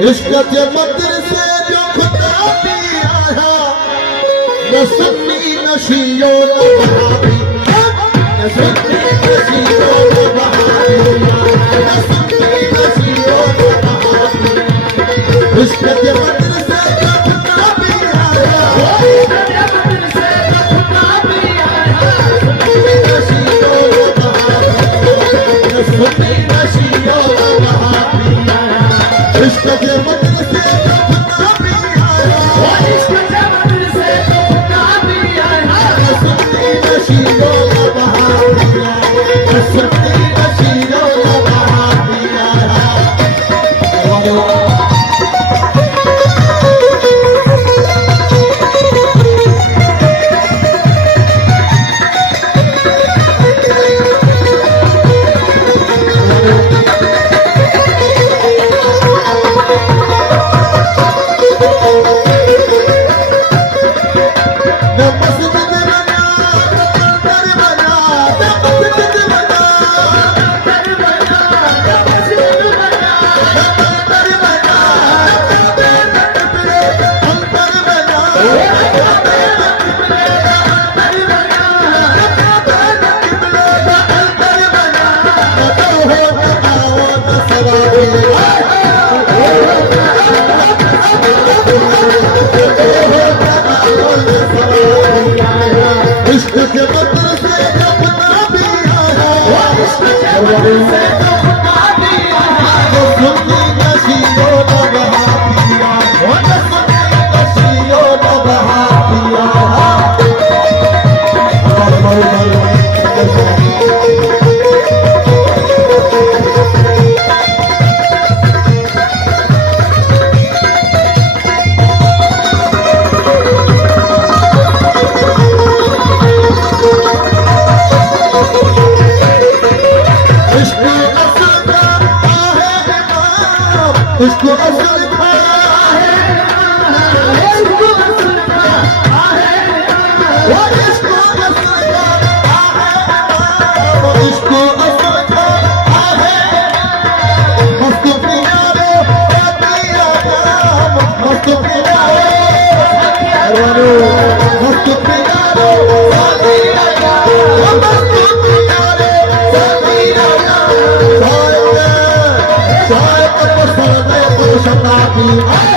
इश्क के मंदिर से जो खुदा भी आया न सुन्नी न शियो न वहाबी न सुन्नी न शियो न वहाबी न सुन्नी न शियो न वहाबी इश्क के मंदिर से जो खुदा भी आया इश्क के मंदिर से जो खुदा भी आया न शियो न वहाबी न सुन्नी न शियो न वहाबी इश्क के मंदिर से जो खुदा भी आया इश्क के मंदिर से जो खुदा भी आया न सुन्नी न शियो न वहाबी न सुन्नी न शियो न वहाबी इश्क के मंदिर से जो खुदा भी आया इश्क के मंदिर से जो खुदा भी आया न सुन्नी न शियो न वहाबी न सुन्नी न शियो न वहाबी इसको असल खाया है इसको असल खाया है वो इसको असल खाया है वो इसको असल खाया है मस्त प्यारे पिया मस्त प्यारे मस्त प्यारे Shut up,